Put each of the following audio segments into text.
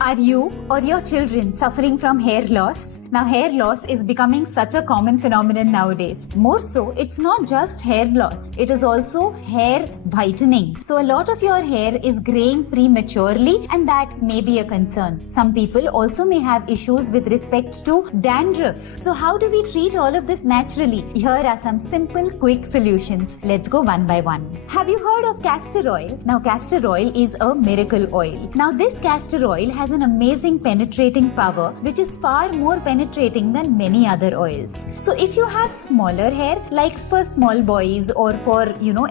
Are you or your children suffering from hair loss? Now, hair loss is becoming such a common phenomenon nowadays. More so, it's not just hair loss, it is also hair whitening. So, a lot of your hair is graying prematurely, and that may be a concern. Some people also may have issues with respect to dandruff. So, how do we treat all of this naturally? Here are some simple, quick solutions. Let's go one by one. Have you heard of castor oil? Now, castor oil is a miracle oil. Now, this castor oil has an amazing penetrating power, which is far more penetrating than many other oils. So if you have smaller hair, like for small boys or for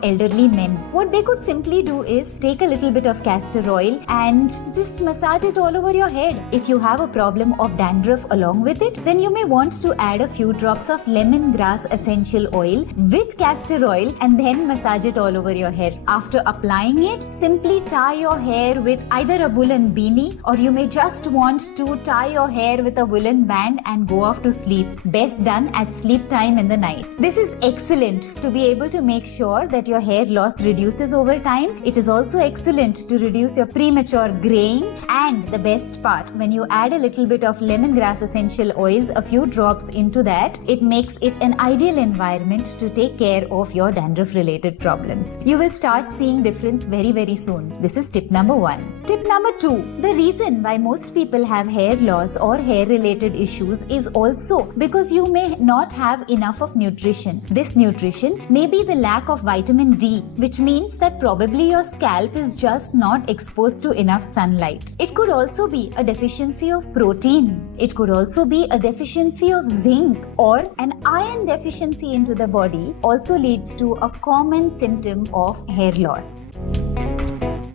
elderly men, what they could simply do is take a little bit of castor oil and just massage it all over your head. If you have a problem of dandruff along with it, then you may want to add a few drops of lemongrass essential oil with castor oil and then massage it all over your hair. After applying it, simply tie your hair with either a woolen beanie, or you may just want to tie your hair with a woolen band and go off to sleep. Best done at sleep time in the night. This is excellent to be able to make sure that your hair loss reduces over time. It is also excellent to reduce your premature graying, and the best part, when you add a little bit of lemongrass essential oils, a few drops into that, it makes it an ideal environment to take care of your dandruff related problems. You will start seeing difference very, very soon. This is tip number 1. Tip number 2. The reason why most people have hair loss or hair related issues is also because you may not have enough of nutrition. This nutrition may be the lack of vitamin D, which means that probably your scalp is just not exposed to enough sunlight. It could also be a deficiency of protein. It could also be a deficiency of zinc, or an iron deficiency into the body also leads to a common symptom of hair loss.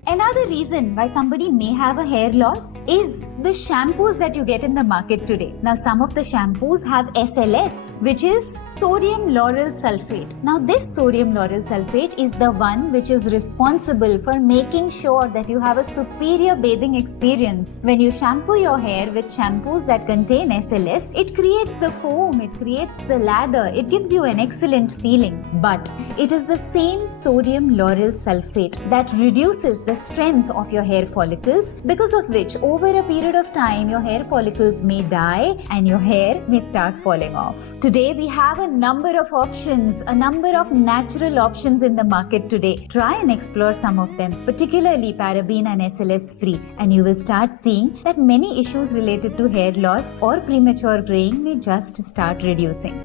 Another reason why somebody may have a hair loss is the shampoos that you get in the market today. Now, some of the shampoos have SLS, which is sodium lauryl sulfate. Now, this sodium lauryl sulfate is the one which is responsible for making sure that you have a superior bathing experience. When you shampoo your hair with shampoos that contain SLS, it creates the foam, it creates the lather, it gives you an excellent feeling. But it is the same sodium lauryl sulfate that reduces the strength of your hair follicles, because of which over a period of time your hair follicles may die and your hair may start falling off. Today we have a number of options, a number of natural options in the market today. Try and explore some of them, particularly paraben and SLS free, and you will start seeing that many issues related to hair loss or premature graying may just start reducing.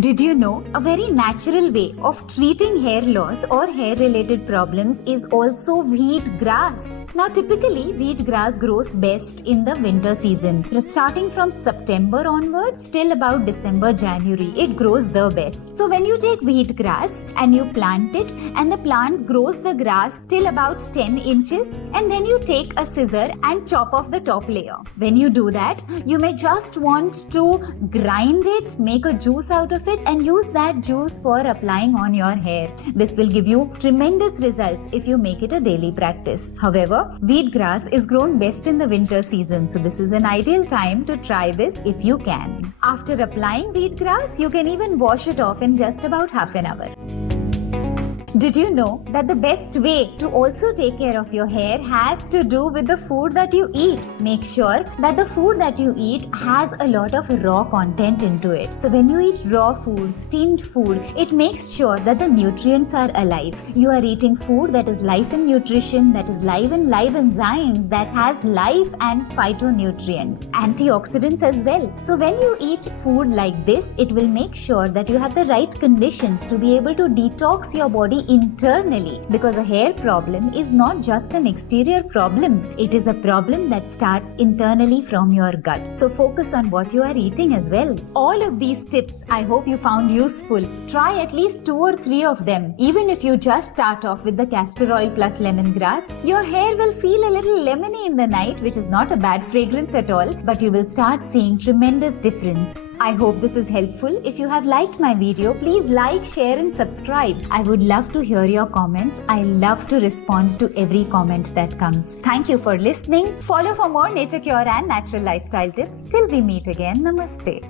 Did you know a very natural way of treating hair loss or hair related problems is also wheat grass? Now, typically wheat grass grows best in the winter season. Starting from September onwards till about December, January, it grows the best. So when you take wheat grass and you plant it, and the plant grows the grass till about 10 inches, and then you take a scissor and chop off the top layer. When you do that, you may just want to grind it, make a juice out of it, and use that juice for applying on your hair. This will give you tremendous results if you make it a daily practice. However, wheat grass is grown best in the winter season, so this is an ideal time to try this if you can. After applying wheat grass, you can even wash it off in just about half an hour. Did you know that the best way to also take care of your hair has to do with the food that you eat? Make sure that the food that you eat has a lot of raw content into it. So when you eat raw food, steamed food, it makes sure that the nutrients are alive. You are eating food that is life in nutrition, that is live in live enzymes, that has life and phytonutrients, antioxidants as well. So when you eat food like this, it will make sure that you have the right conditions to be able to detox your body internally, because a hair problem is not just an exterior problem. It is a problem that starts internally from your gut. So focus on what you are eating as well. All of these tips I hope you found useful. Try at least 2 or 3 of them. Even if you just start off with the castor oil plus lemongrass, your hair will feel a little lemony in the night, which is not a bad fragrance at all, but you will start seeing tremendous difference. I hope this is helpful. If you have liked my video, please like, share and subscribe. I would love to hear your comments. I love to respond to every comment that comes. Thank you for listening. Follow for more nature cure and natural lifestyle tips. Till we meet again. Namaste.